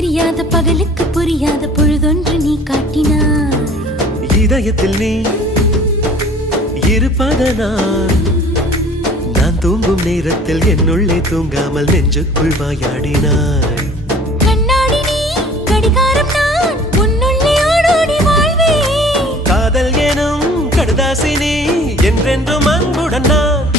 தெரியாத பகலுக்கு புரியாத பொழுதொன்று நீ காட்டினாய். இதயத்தில் நீ இருப்பதனால் நான் தூங்கும் நேரத்தில் என்னுள்ளே தூங்காமல் நெஞ்சுக்குள் வாயாடினாய். கண்ணாடி நீ கடிகாரம் நான் உன்னுள்ளே ஓடோடி வாழ்வே. காதல் எனும் கடுதாசி நீ என்றென்றும் அன்புடன் நான்